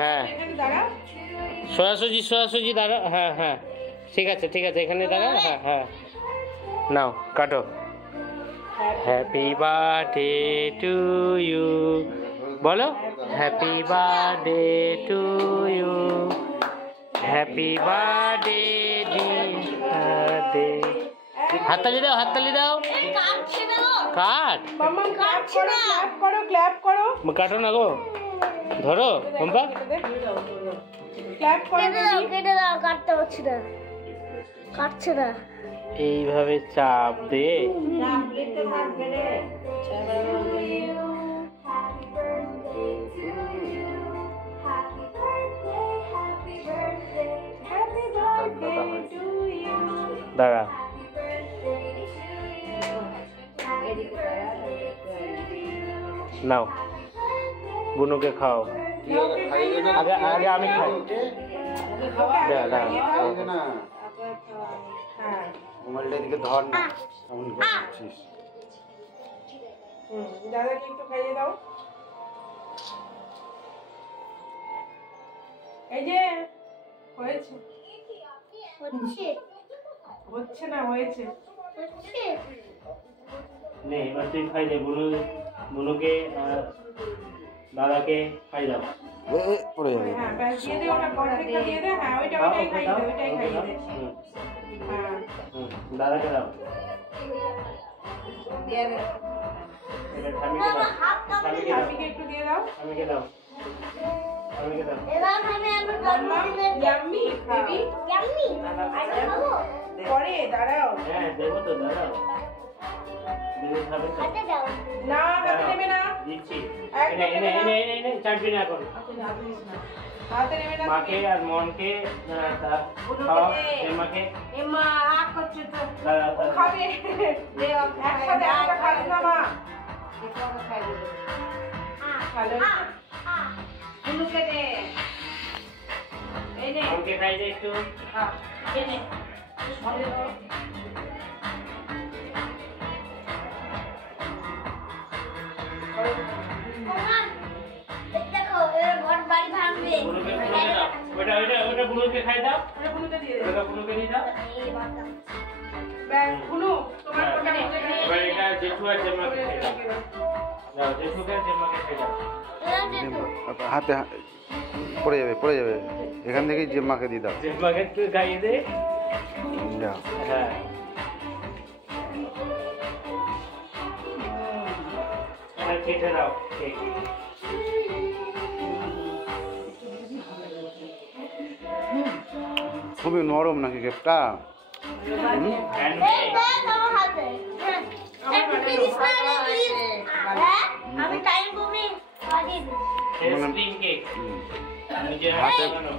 হ্যাঁ সোজাসুজি দাঁড়া। হ্যাঁ হ্যাঁ ঠিক আছে এখানে দাঁড়া। হ্যাঁ হ্যাঁ নাও কাটো। হ্যাপি বার্থডে টু ইউ বলো। Happy birthday to you, happy birthday dear. হাততালি দাও। কাট কাটো না গো, ধরো পম্পা। কাটছে না এইভাবে চাপ দে। দাঁড়া নাও বুনুকে খাও। আগে আমি খাই। মোবাইলটা এদিকে ধর না, এমন করছিস। দাদাকে একটু খাইয়ে দাও। এই যে হয়েছে হচ্ছে না হয়েছে। নে এবার তুই খাই দে। বুনুকে দাদাকে খাই দাও। পড়ে যাবে। হ্যাঁ ব্যাস দিয়ে দে, ওটা অর্ধেকটা দিয়ে দে। হ্যাঁ ওইটাই খাইয়ে দে। হ্যাঁ দাদাকে দাও। দিয়ে দে। এবার ঠামিকে একটু দিয়ে দাও। ঠামিকে দাও। ইয়াম্মি বেবি পরে দাঁড়াও। হ্যাঁ দেবো তো, দাঁড়াও। না হাতে নেবে না, দিচ্ছি। এনে চাটবি না এখন। হাতে নেবে না। মাকে আর মনকে খাওয়া। মাকে এমা রাগ করছে তো। দাঁড়া খাবে একসাথে একটা খাস না মা। ভালো বুনুকে দে। এই নে মনকে খাই দে একটু। এই নে ওটা বুনুকে খাই দাও। বুনুকে দিয়ে দে। ওটা বুনুকে দিয়ে দাও। বুনু তোমার কোটা নেই। এবার এটা জেঠু আর জেম্মাকে খাই দাও। দাও জেঠুকে আর জেম্মাকে খাই দাও। হাতে পড়ে যাবে। এখান থেকেই জেম্মাকে দিয়ে দাও। জেম্মাকে একটু খাইয়ে দে। যাও। হ্যাঁ কেটে দাও কেক। খুবই নরম নাকি কেকটা? আমি টাইম কমে স্প্রিং কেক নিজের হাতে বানানো।